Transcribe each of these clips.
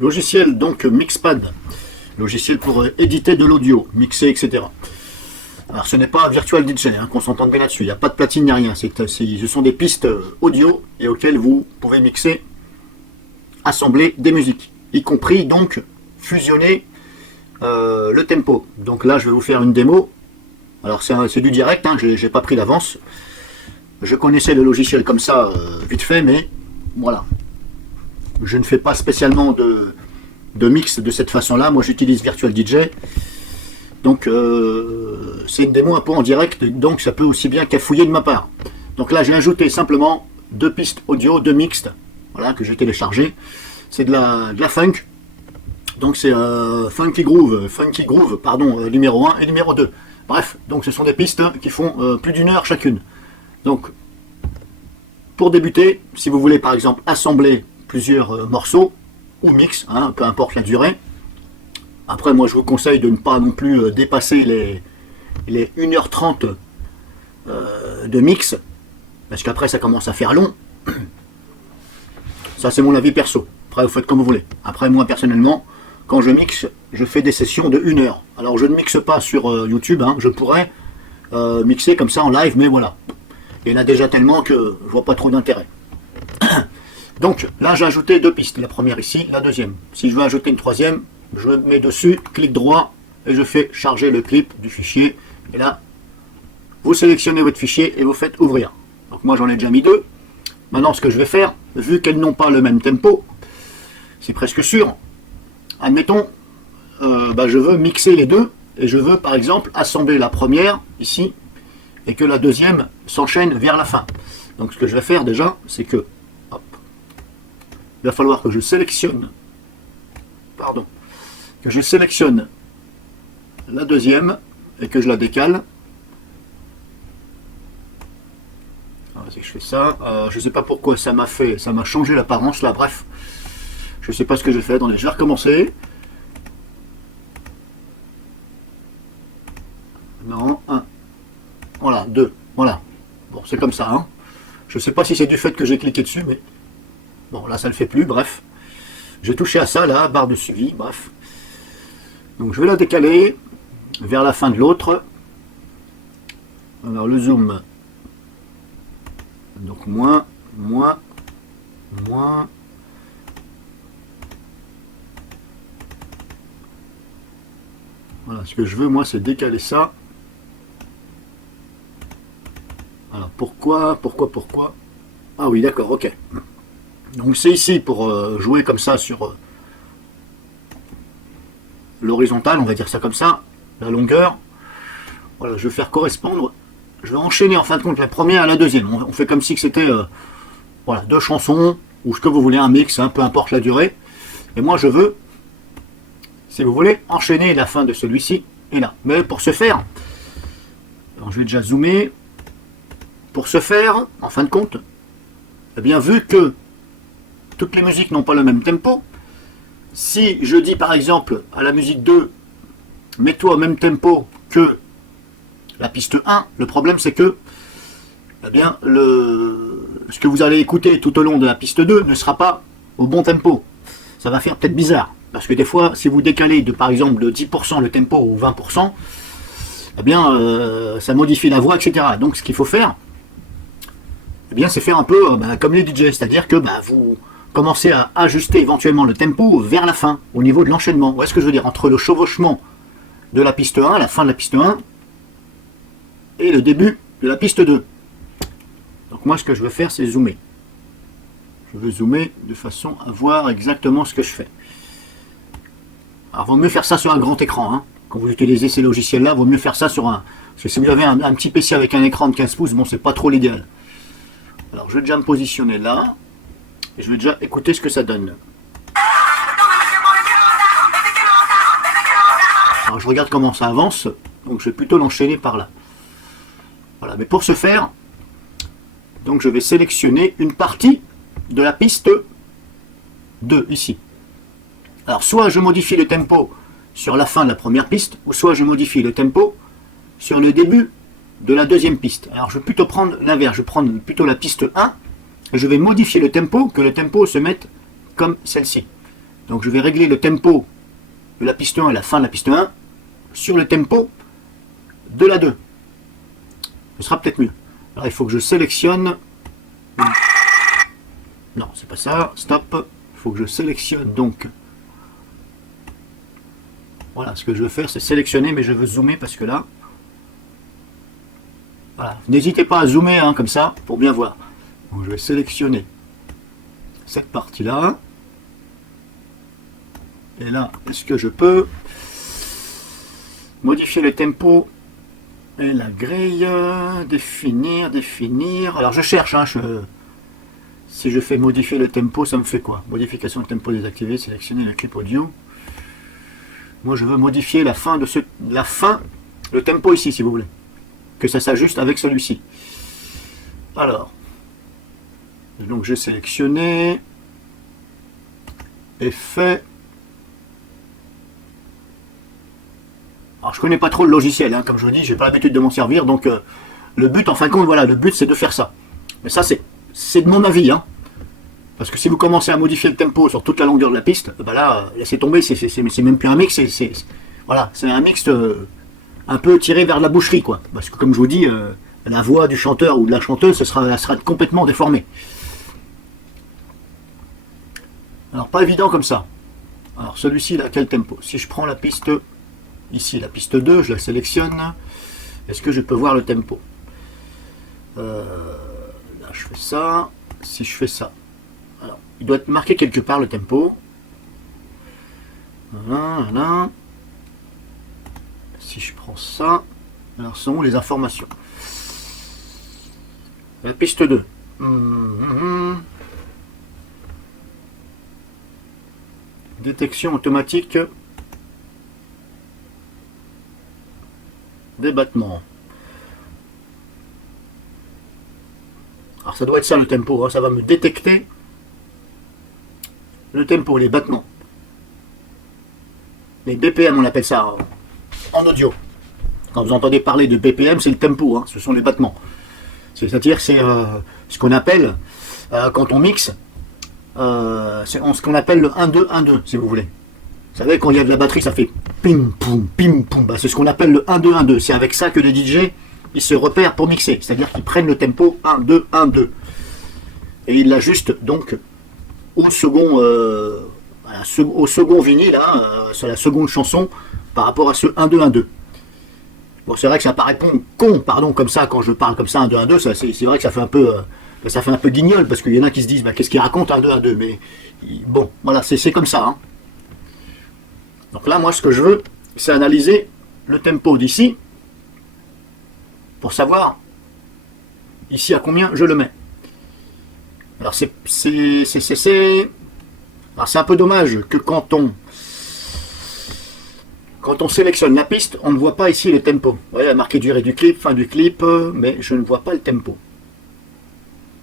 Logiciel donc Mixpad, logiciel pour éditer de l'audio, mixer, etc. Alors ce n'est pas Virtual DJ, hein, qu'on s'entende bien là-dessus, il n'y a pas de platine ni rien, ce sont des pistes audio et auxquelles vous pouvez mixer, assembler des musiques, y compris donc fusionner le tempo. Donc là je vais vous faire une démo, alors c'est du direct, hein, j'ai pas pris d'avance, je connaissais le logiciel comme ça vite fait, mais voilà, je ne fais pas spécialement de mix de cette façon-là, moi j'utilise Virtual DJ. Donc c'est une démo un peu en direct, donc ça peut aussi bien cafouiller de ma part. Donc là j'ai ajouté simplement 2 pistes audio, 2 mixtes, voilà, que j'ai téléchargé. C'est de la funk, donc c'est Funky Groove, pardon, numéro 1 et numéro 2. Bref, donc ce sont des pistes qui font plus d'1 heure chacune. Donc pour débuter, si vous voulez par exemple assembler plusieurs morceaux, ou mix, hein, peu importe la durée. Après, moi, je vous conseille de ne pas non plus dépasser les 1h30 de mix, parce qu'après, ça commence à faire long. Ça, c'est mon avis perso. Après, vous faites comme vous voulez. Après, moi, personnellement, quand je mixe, je fais des sessions de 1 heure. Alors, je ne mixe pas sur YouTube, hein, je pourrais mixer comme ça en live, mais voilà. Il y en a déjà tellement que je vois pas trop d'intérêt. Donc, là, j'ai ajouté 2 pistes. La première ici, la deuxième. Si je veux ajouter une troisième, je mets dessus, clic droit, et je fais charger le clip du fichier. Et là, vous sélectionnez votre fichier et vous faites ouvrir. Donc moi, j'en ai déjà mis 2. Maintenant, ce que je vais faire, vu qu'elles n'ont pas le même tempo, c'est presque sûr. Admettons, je veux mixer les deux, et je veux, par exemple, assembler la première, ici, et que la deuxième s'enchaîne vers la fin. Donc ce que je vais faire déjà, c'est que, hop, il va falloir que je sélectionne, que je sélectionne la deuxième et que je la décale. Alors, si je fais ça, je ne sais pas pourquoi ça m'a changé l'apparence là, bref, je ne sais pas ce que j'ai fait. Attendez, je vais recommencer. Non, 1, voilà, 2, voilà. Bon, c'est comme ça, hein. Je ne sais pas si c'est du fait que j'ai cliqué dessus, mais bon, là ça ne le fait plus, bref. J'ai touché à ça, là, barre de suivi, bref. Donc je vais la décaler vers la fin de l'autre. Alors le zoom, donc moins. Voilà, ce que je veux moi c'est décaler ça. Alors pourquoi? Ah oui, d'accord, ok. Donc c'est ici pour jouer comme ça sur l'horizontale, on va dire ça comme ça, la longueur. Voilà, je vais faire correspondre, je vais enchaîner en fin de compte la première à la deuxième. On fait comme si c'était voilà, 2 chansons, ou ce que vous voulez, un mix, hein, peu importe la durée. Et moi je veux, si vous voulez, enchaîner la fin de celui-ci et là. Mais pour ce faire, alors je vais déjà zoomer, pour ce faire, en fin de compte, eh bien vu que toutes les musiques n'ont pas le même tempo, si je dis par exemple à la musique 2, mets-toi au même tempo que la piste 1, le problème c'est que eh bien, ce que vous allez écouter tout au long de la piste 2 ne sera pas au bon tempo. Ça va faire peut-être bizarre, parce que des fois, si vous décalez de par exemple de 10% le tempo ou 20%, eh bien, ça modifie la voix, etc. Donc ce qu'il faut faire, eh bien, c'est faire un peu comme les DJ, c'est-à-dire que vous commencez à ajuster éventuellement le tempo vers la fin, au niveau de l'enchaînement. Vous voyez ce que je veux dire? Entre le chevauchement de la piste 1, la fin de la piste 1, et le début de la piste 2. Donc moi, ce que je veux faire, c'est zoomer. Je veux zoomer de façon à voir exactement ce que je fais. Alors, il vaut mieux faire ça sur un grand écran. Hein. Quand vous utilisez ces logiciels-là, il vaut mieux faire ça sur un... Parce que si vous avez un petit PC avec un écran de 15 pouces, bon, c'est pas trop l'idéal. Alors, je vais déjà me positionner là. Et je vais déjà écouter ce que ça donne. Alors, je regarde comment ça avance. Donc, je vais plutôt l'enchaîner par là. Voilà, mais pour ce faire, donc je vais sélectionner une partie de la piste 2, ici. Alors, soit je modifie le tempo sur la fin de la première piste, ou soit je modifie le tempo sur le début de la deuxième piste. Alors, je vais plutôt prendre l'inverse, je vais prendre plutôt la piste 1, et je vais modifier le tempo, que le tempo se mette comme celle-ci. Donc je vais régler le tempo de la piste 1 et la fin de la piste 1 sur le tempo de la 2. Ce sera peut-être mieux. Alors il faut que je sélectionne. Non, c'est pas ça. Stop. Il faut que je sélectionne donc. Voilà, ce que je veux faire, c'est sélectionner, mais je veux zoomer parce que là. Voilà. N'hésitez pas à zoomer hein, comme ça pour bien voir. Donc je vais sélectionner cette partie-là. Et là, est-ce que je peux modifier le tempo et la grille, définir. Alors je cherche, hein, si je fais modifier le tempo, ça me fait quoi? Modification de tempo désactivé, sélectionner le clip audio. Moi je veux modifier la fin de le tempo ici si vous voulez. Que ça s'ajuste avec celui-ci. Alors, donc j'ai sélectionné, effet. Alors je connais pas trop le logiciel, hein, comme je vous dis, j'ai pas l'habitude de m'en servir, donc le but, en fin de compte, voilà, le but c'est de faire ça. Mais ça c'est de mon avis, hein. Parce que si vous commencez à modifier le tempo sur toute la longueur de la piste, ben là, laissez tomber, c'est même plus un mix, voilà, c'est un mix un peu tiré vers la boucherie, quoi. Parce que comme je vous dis, la voix du chanteur ou de la chanteuse, elle sera complètement déformée. Alors pas évident comme ça. Alors celui-ci, là, quel tempo? Si je prends la piste, ici, la piste 2, je la sélectionne, est-ce que je peux voir le tempo? Là, je fais ça, si je fais ça. Alors, il doit être marqué quelque part le tempo. Voilà, voilà. Si je prends ça, alors sont où les informations? La piste 2. Détection automatique des battements. Alors ça doit être ça le tempo, hein. Ça va me détecter le tempo, les battements. Les BPM on appelle ça en audio. Quand vous entendez parler de BPM, c'est le tempo, hein. Ce sont les battements. C'est-à-dire c'est ce qu'on appelle, quand on mixe, c'est ce qu'on appelle le 1-2-1-2, si vous voulez. Vous savez, quand il y a de la batterie, ça fait pim poum, pim poum. Ben, c'est ce qu'on appelle le 1-2-1-2. C'est avec ça que les DJ, ils se repèrent pour mixer. C'est-à-dire qu'ils prennent le tempo 1-2-1-2. Et ils l'ajustent donc au second, au second vinyle, hein, sur la seconde chanson, par rapport à ce 1-2-1-2. Bon, c'est vrai que ça paraît con, pardon, comme ça, quand je parle comme ça, 1-2-1-2, c'est vrai que ça fait un peu guignol, parce qu'il y en a qui se disent, bah, qu'est-ce qu'il raconte 1-2-1-2, mais bon, voilà, c'est comme ça. Hein. Donc là, moi, ce que je veux, c'est analyser le tempo d'ici, pour savoir ici à combien je le mets. Alors c'est un peu dommage que quand on sélectionne la piste, on ne voit pas ici le tempo. Vous voyez, il y a marqué durée du clip, fin du clip, mais je ne vois pas le tempo.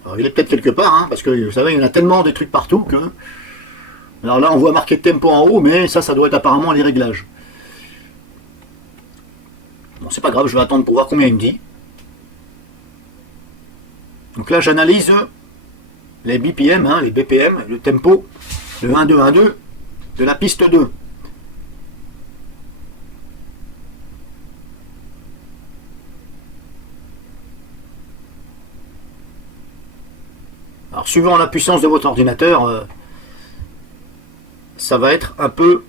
Alors il est peut-être quelque part, hein, parce que vous savez, il y en a tellement de trucs partout que... Alors là, on voit marqué tempo en haut, mais ça doit être apparemment les réglages. Bon, c'est pas grave, je vais attendre pour voir combien il me dit. Donc là, j'analyse les BPM, hein, les BPM, le tempo, le 1-2-1-2 de la piste 2. Alors, suivant la puissance de votre ordinateur, ça va être un peu...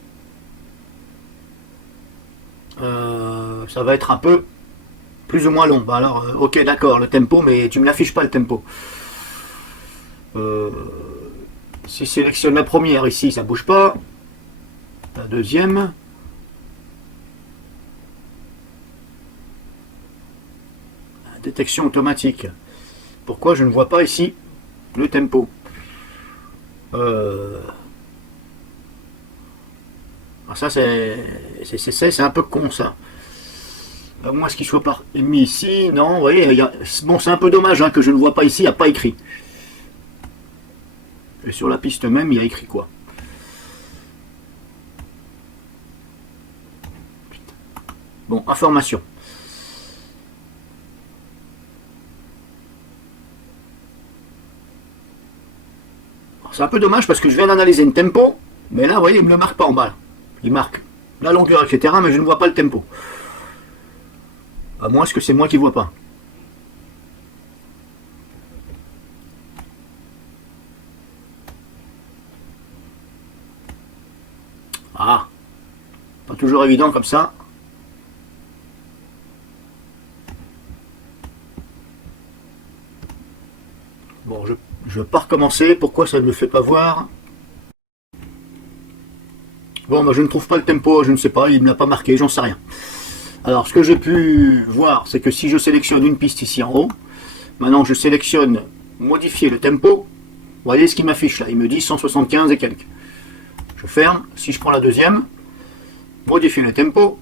plus ou moins long. Bah alors, ok, d'accord, le tempo, mais tu me l'affiches pas le tempo. Si je sélectionne la première ici, ça bouge pas. La deuxième. Détection automatique. Pourquoi je ne vois pas ici le tempo? Ça c'est un peu con ça. Moi ce qu'il soit pas mis ici, non, vous voyez, bon c'est un peu dommage hein, que je ne vois pas ici, il n'y a pas écrit. Et sur la piste même, il y a écrit quoi? Bon, information. C'est un peu dommage parce que je viens d'analyser une tempo, Mais là, vous voyez, il ne me le marque pas en bas. Là. Il marque la longueur, etc., mais je ne vois pas le tempo. À moins que c'est moi qui ne vois pas. Ah, pas toujours évident comme ça. Bon, je ne vais pas recommencer. Pourquoi ça ne me fait pas voir? Bon, bah, je ne trouve pas le tempo, je ne sais pas, il ne l'a pas marqué, j'en sais rien. Alors, ce que j'ai pu voir, c'est que si je sélectionne une piste ici en haut, maintenant je sélectionne modifier le tempo, vous voyez ce qu'il m'affiche là, il me dit 175 et quelques. Je ferme, si je prends la deuxième, modifier le tempo,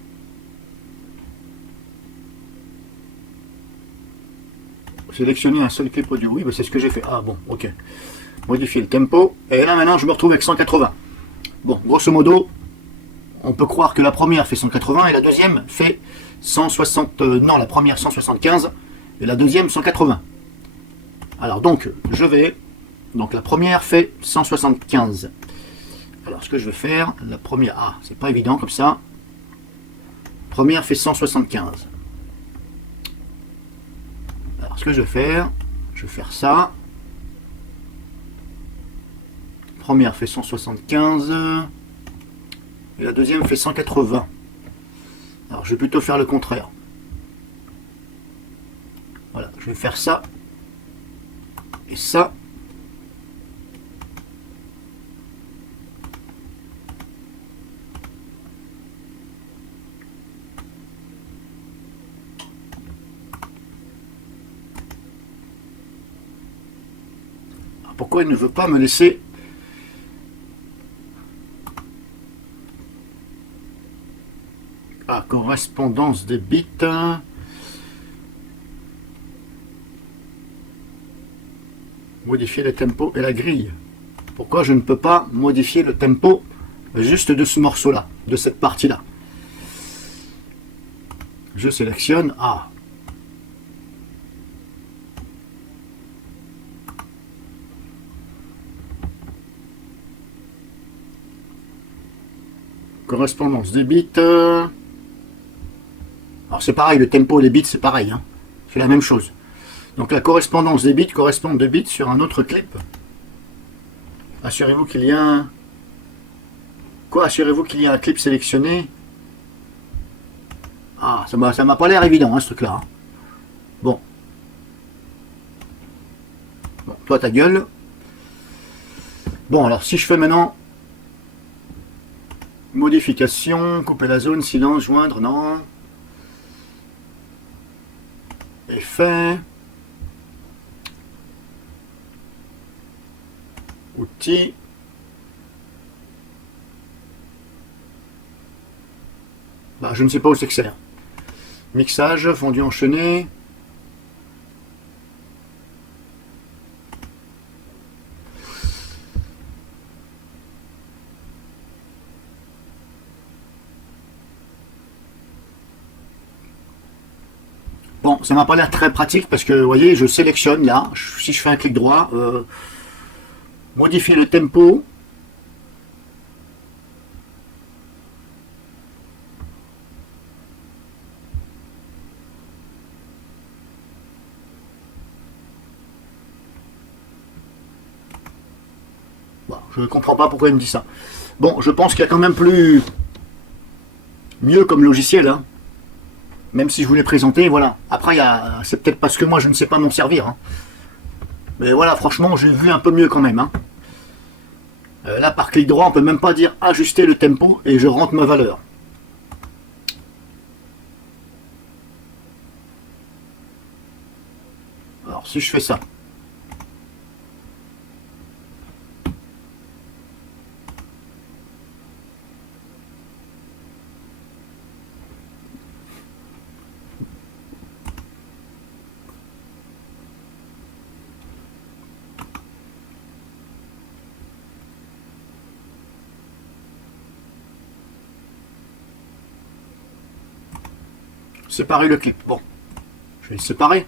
sélectionner un seul clip audio, oui, bah c'est ce que j'ai fait, ah bon, ok. Modifier le tempo, et là maintenant je me retrouve avec 180. Bon, grosso modo, on peut croire que la première fait 180 et la deuxième fait 160, non, la première 175 et la deuxième 180. Alors donc, je vais, donc la première fait 175. Alors ce que je vais faire, la première, ah, c'est pas évident comme ça. Première fait 175. Alors ce que je vais faire ça. Première fait 175 et la deuxième fait 180. Alors je vais plutôt faire le contraire. Voilà, je vais faire ça et ça. Alors, pourquoi il ne veut pas me laisser correspondance des bits. Modifier le tempo et la grille. Pourquoi je ne peux pas modifier le tempo juste de ce morceau-là, de cette partie-là? Je sélectionne A. Correspondance des bits. Alors c'est pareil, le tempo et les bits c'est pareil, hein. C'est la même chose. Donc la correspondance des bits correspond de bits sur un autre clip. Assurez-vous qu'il y a un... Quoi? Assurez-vous qu'il y a un clip sélectionné. Ah, ça m'a pas l'air évident, hein, ce truc-là. Hein. Bon. Bon, toi ta gueule. Bon, alors si je fais maintenant... Modification, couper la zone, silence, joindre, non. Effet. Outils. Bah, je ne sais pas où c'est que c'est. Mixage, fondu enchaîné. Bon, ça m'a pas l'air très pratique parce que, vous voyez, je sélectionne là. Si je fais un clic droit, modifier le tempo. Bon, je ne comprends pas pourquoi il me dit ça. Bon, je pense qu'il y a quand même plus mieux comme logiciel, hein. Même si je voulais présenter, voilà. Après, c'est peut-être parce que moi je ne sais pas m'en servir. Hein. Mais voilà, franchement, j'ai vu un peu mieux quand même. Hein. Là, par clic droit, on peut même pas dire ajuster le tempo et je rentre ma valeur. Alors, si je fais ça. Séparer le clip. Bon, je vais le séparer.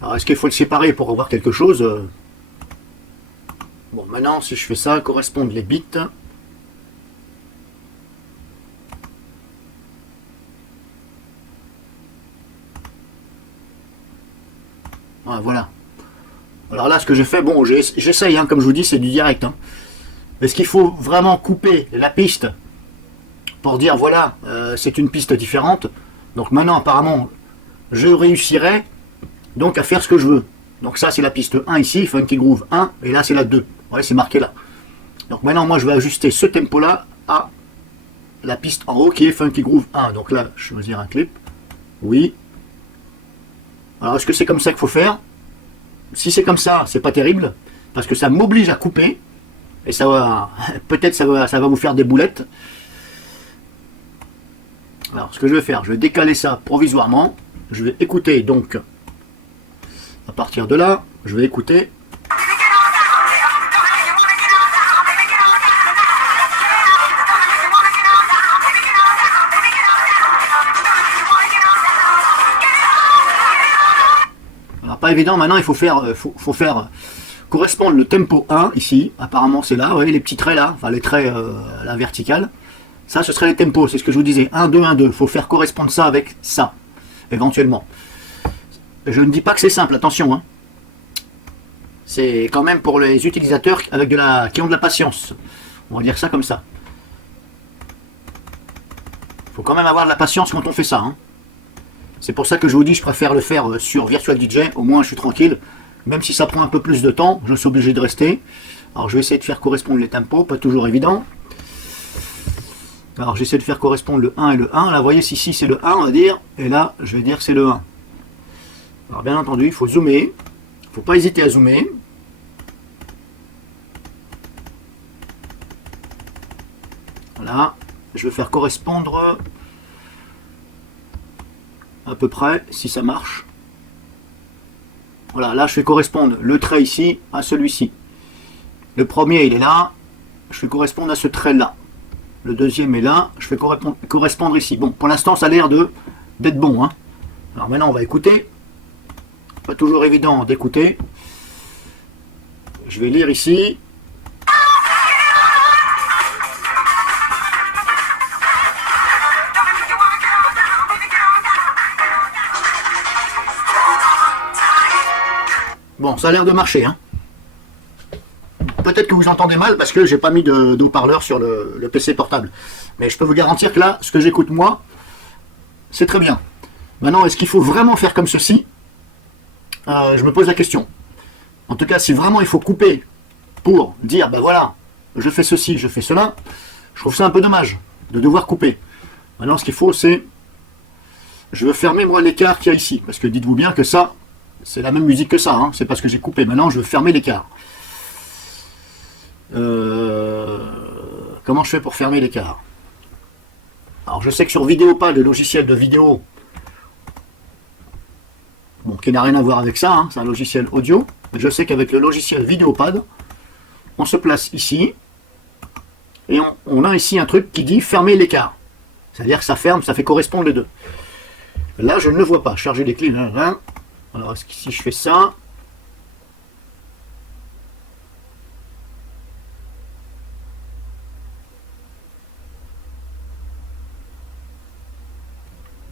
Alors, est-ce qu'il faut le séparer pour avoir quelque chose? Bon, maintenant, si je fais ça, correspondent les bits. Ouais, voilà. Alors là, ce que j'ai fait, bon, j'essaye, hein, comme je vous dis, c'est du direct. Hein. Est-ce qu'il faut vraiment couper la piste pour dire, voilà, c'est une piste différente. Donc maintenant, apparemment, je réussirai donc à faire ce que je veux. Donc ça, c'est la piste 1 ici, Funky Groove 1, et là, c'est la 2. Ouais, c'est marqué là. Donc maintenant, moi, je vais ajuster ce tempo-là à la piste en haut qui est Funky Groove 1. Donc là, je vais choisir un clip. Oui. Alors, est-ce que c'est comme ça qu'il faut faire? Si c'est comme ça, c'est pas terrible, parce que ça m'oblige à couper, et ça va, peut-être ça va vous faire des boulettes. Alors, ce que je vais faire, je vais décaler ça provisoirement. Je vais écouter, donc, à partir de là, je vais écouter. Alors, pas évident, maintenant, il faut faire correspondre le tempo 1, ici, apparemment c'est là, vous voyez les petits traits là, enfin les traits la verticale. Ça, ce serait les tempos, c'est ce que je vous disais, 1, 2, 1, 2. Il faut faire correspondre ça avec ça, éventuellement. Je ne dis pas que c'est simple, attention. Hein. C'est quand même pour les utilisateurs avec qui ont de la patience. On va dire ça comme ça. Il faut quand même avoir de la patience quand on fait ça. Hein. C'est pour ça que je vous dis, je préfère le faire sur Virtual DJ, au moins je suis tranquille. Même si ça prend un peu plus de temps, je suis obligé de rester. Alors je vais essayer de faire correspondre les tempos, pas toujours évident. Alors j'essaie de faire correspondre le 1 et le 1. Là, vous voyez, ici c'est le 1, on va dire. Et là, je vais dire que c'est le 1. Alors bien entendu, il faut zoomer. Il ne faut pas hésiter à zoomer. Voilà. Je vais faire correspondre à peu près, si ça marche. Voilà, là je fais correspondre le trait ici à celui-ci. Le premier, il est là. Je fais correspondre à ce trait-là. Le deuxième est là, je fais correspondre ici. Bon, pour l'instant, ça a l'air d'être bon. Hein. Alors maintenant, on va écouter. Pas toujours évident d'écouter. Je vais lire ici. Bon, ça a l'air de marcher. Hein. Peut-être que vous entendez mal parce que j'ai pas mis d'haut-parleur sur le PC portable. Mais je peux vous garantir que là, ce que j'écoute moi, c'est très bien. Maintenant, est-ce qu'il faut vraiment faire comme ceci? Je me pose la question. En tout cas, si vraiment il faut couper pour dire, ben voilà, je fais ceci, je fais cela, je trouve ça un peu dommage de devoir couper. Maintenant, ce qu'il faut, c'est... Je veux fermer moi l'écart qu'il y a ici. Parce que dites-vous bien que ça, c'est la même musique que ça. Hein, c'est parce que j'ai coupé. Maintenant, je veux fermer l'écart. Comment je fais pour fermer l'écart? Alors je sais que sur Vidéopad, le logiciel de vidéo, bon, qui n'a rien à voir avec ça, hein, c'est un logiciel audio, je sais qu'avec le logiciel Vidéopad, on se place ici, et on a ici un truc qui dit fermer l'écart. C'est-à-dire que ça ferme, ça fait correspondre les deux. Là, je ne le vois pas. Charger les clés. Alors, est-ce que si je fais ça...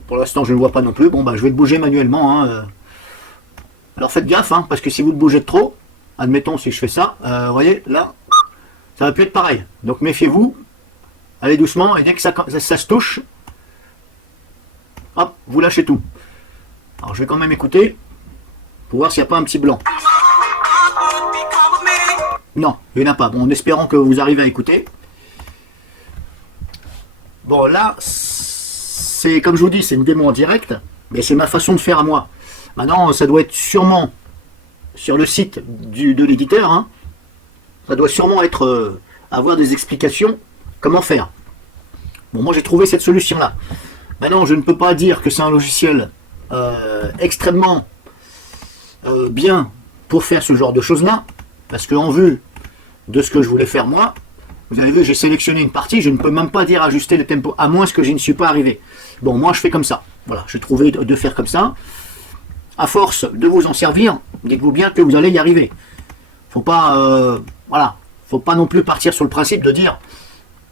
Pour l'instant, je ne le vois pas non plus. Bon, bah, je vais le bouger manuellement. Hein. Alors, faites gaffe, hein, parce que si vous le bougez de trop, admettons si je fais ça, vous voyez, là, ça va plus être pareil. Donc, méfiez-vous. Allez doucement, et dès que ça se touche, hop, vous lâchez tout. Alors, je vais quand même écouter, pour voir s'il n'y a pas un petit blanc. Non, il n'y en a pas. Bon, en espérant que vous arrivez à écouter. Bon, là, c'est comme je vous dis, c'est une démo en direct, mais c'est ma façon de faire à moi. Maintenant, ça doit être sûrement sur le site de l'éditeur, hein, ça doit sûrement être avoir des explications comment faire. Bon, moi j'ai trouvé cette solution-là. Maintenant, je ne peux pas dire que c'est un logiciel extrêmement bien pour faire ce genre de choses-là, parce qu'en vue de ce que je voulais faire moi, vous avez vu, j'ai sélectionné une partie, je ne peux même pas dire ajuster le tempo, à moins que je ne suis pas arrivé. Bon, moi je fais comme ça. Voilà, j'ai trouvé de faire comme ça. À force de vous en servir, dites-vous bien que vous allez y arriver. Faut pas, voilà, faut pas non plus partir sur le principe de dire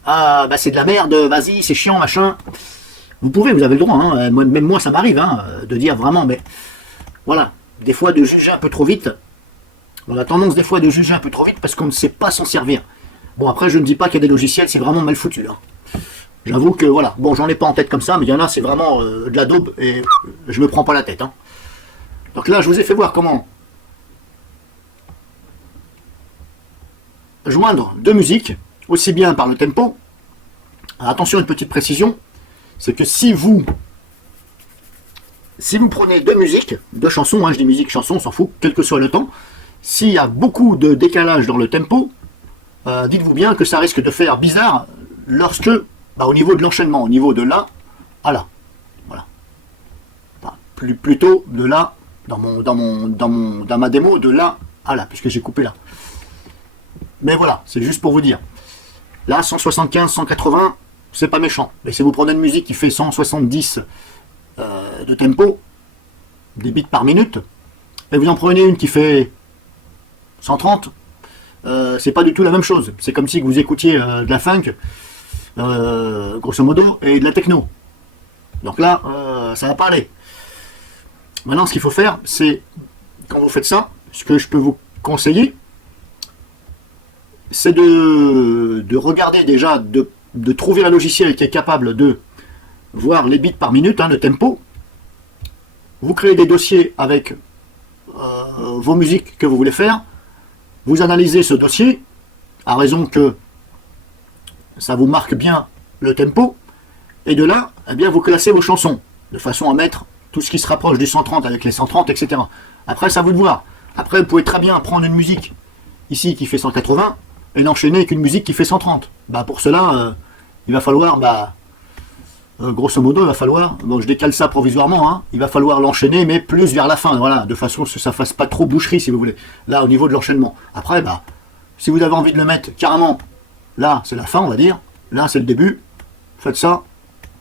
ah bah c'est de la merde, vas-y, c'est chiant, machin. Vous pouvez, vous avez le droit. Hein. Même moi, ça m'arrive hein, de dire vraiment, mais voilà, des fois de juger un peu trop vite. On a tendance des fois de juger un peu trop vite parce qu'on ne sait pas s'en servir. Bon, après, je ne dis pas qu'il y a des logiciels, c'est vraiment mal foutu. Hein. J'avoue que, voilà, bon, j'en ai pas en tête comme ça, mais il y en a, c'est vraiment de la daube, et je me prends pas la tête. Hein. Donc là, je vous ai fait voir comment joindre deux musiques, aussi bien par le tempo. Alors, attention, une petite précision, c'est que si vous prenez deux musiques, deux chansons, hein, je dis musique, chanson, on s'en fout, quel que soit le temps, s'il y a beaucoup de décalage dans le tempo, dites-vous bien que ça risque de faire bizarre lorsque, au niveau de l'enchaînement, au niveau de là à là, voilà. Enfin, plutôt de là, dans ma démo, de là à là, puisque j'ai coupé là. Mais voilà, c'est juste pour vous dire. Là, 175, 180, c'est pas méchant. Mais si vous prenez une musique qui fait 170 de tempo, des bits par minute, et vous en prenez une qui fait 130, c'est pas du tout la même chose. C'est comme si vous écoutiez de la funk, grosso modo, et de la techno. Donc là, ça va pas aller. Maintenant, ce qu'il faut faire, c'est, quand vous faites ça, ce que je peux vous conseiller, c'est de regarder déjà, de trouver un logiciel qui est capable de voir les bits par minute, hein, le tempo. Vous créez des dossiers avec vos musiques que vous voulez faire. Vous analysez ce dossier, à raison que ça vous marque bien le tempo. Et de là, eh bien, vous classez vos chansons, de façon à mettre tout ce qui se rapproche du 130 avec les 130, etc. Après, c'est à vous de voir. Après, vous pouvez très bien prendre une musique ici qui fait 180 et l'enchaîner avec une musique qui fait 130. Pour cela, il va falloir, grosso modo, il va falloir, bon, je décale ça provisoirement, hein, il va falloir l'enchaîner, mais plus vers la fin, voilà, de façon que ça fasse pas trop boucherie, si vous voulez, là, au niveau de l'enchaînement. Après, si vous avez envie de le mettre carrément, là, c'est la fin, on va dire, là, c'est le début, faites ça,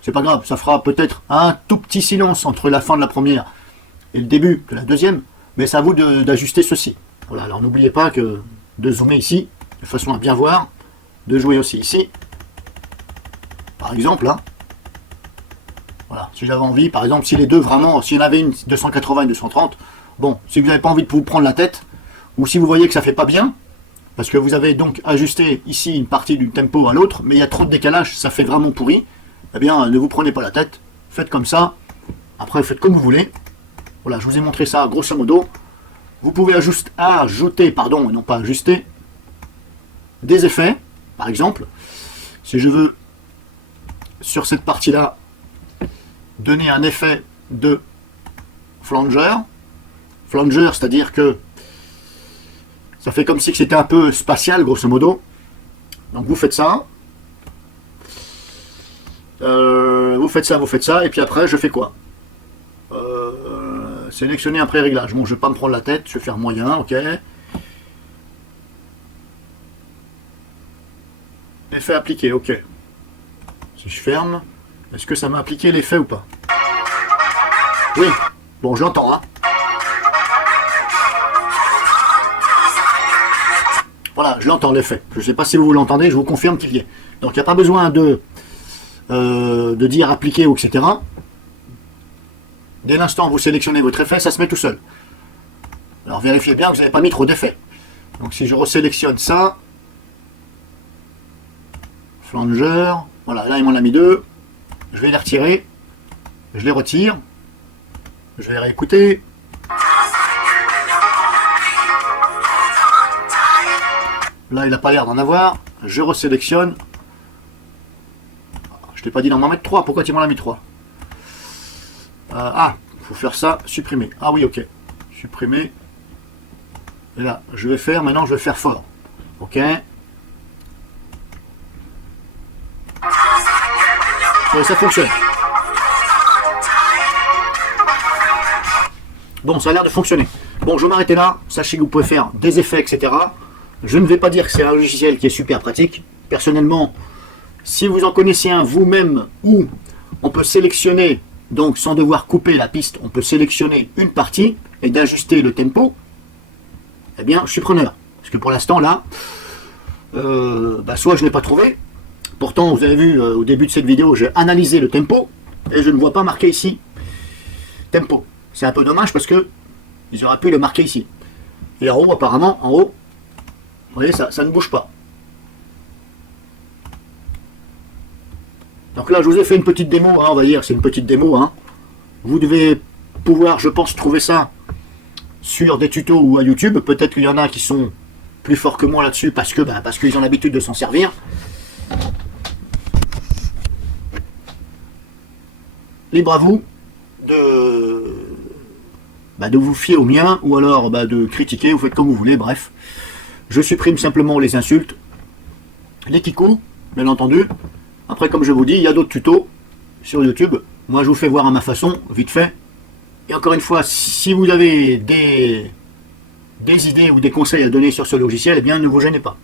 c'est pas grave, ça fera peut-être un tout petit silence entre la fin de la première et le début de la deuxième, mais c'est à vous d'ajuster ceci. Voilà, alors n'oubliez pas que de zoomer ici, de façon à bien voir, de jouer aussi ici, par exemple, là. Voilà, si j'avais envie, par exemple, si les deux vraiment, s'il y en avait une 280 et 230, bon, si vous n'avez pas envie de vous prendre la tête, ou si vous voyez que ça fait pas bien, parce que vous avez donc ajusté ici une partie du tempo à l'autre, mais il y a trop de décalage, ça fait vraiment pourri, eh bien, ne vous prenez pas la tête, faites comme ça, après faites comme vous voulez. Voilà, je vous ai montré ça grosso modo. Vous pouvez ajouter, non pas ajuster, des effets, par exemple, si je veux, sur cette partie-là, donner un effet de flanger. Flanger, c'est-à-dire que ça fait comme si c'était un peu spatial, grosso modo. Donc vous faites ça. Vous faites ça, et puis après, je fais quoi? Sélectionner un pré-réglage. Bon, je vais pas me prendre la tête, je vais faire moyen, ok. Effet appliqué, ok. Si je ferme, est-ce que ça m'a appliqué l'effet ou pas? Oui, bon, je l'entends, hein. Voilà, je l'entends, l'effet. Je ne sais pas si vous l'entendez, je vous confirme qu'il y est. Donc, il n'y a pas besoin de dire appliquer ou etc. Dès l'instant où vous sélectionnez votre effet, ça se met tout seul. Alors, vérifiez bien que vous n'avez pas mis trop d'effets. Donc, si je resélectionne ça, flanger, voilà, là, il m'en a mis deux. Je vais les retirer. Je les retire. Je vais réécouter. Là, il n'a pas l'air d'en avoir. Je resélectionne. Je t'ai pas dit d'en mettre 3. Pourquoi tu m'en as mis 3? Il faut faire ça. Supprimer. Ah oui, ok. Supprimer. Et là, maintenant, je vais faire fort. Ok. Et ça fonctionne. Bon, ça a l'air de fonctionner. Bon, je vais m'arrêter là. Sachez que vous pouvez faire des effets, etc. Je ne vais pas dire que c'est un logiciel qui est super pratique. Personnellement, si vous en connaissez un vous-même où on peut sélectionner, donc sans devoir couper la piste, on peut sélectionner une partie et d'ajuster le tempo, eh bien, je suis preneur. Parce que pour l'instant, là, soit je n'ai pas trouvé. Pourtant, vous avez vu au début de cette vidéo, j'ai analysé le tempo et je ne vois pas marqué ici tempo. C'est un peu dommage parce que ils auraient pu le marquer ici. Et en haut, apparemment, en haut, vous voyez, ça ne bouge pas. Donc là, je vous ai fait une petite démo, hein, on va dire, c'est une petite démo. Hein. Vous devez pouvoir, je pense, trouver ça sur des tutos ou à YouTube. Peut-être qu'il y en a qui sont plus forts que moi là-dessus parce qu'ils ont l'habitude de s'en servir. Libre à vous de vous fier au mien ou alors de critiquer, vous faites comme vous voulez, bref. Je supprime simplement les insultes, les kikous, bien entendu. Après, comme je vous dis, il y a d'autres tutos sur YouTube. Moi, je vous fais voir à ma façon, vite fait. Et encore une fois, si vous avez des idées ou des conseils à donner sur ce logiciel, eh bien, ne vous gênez pas.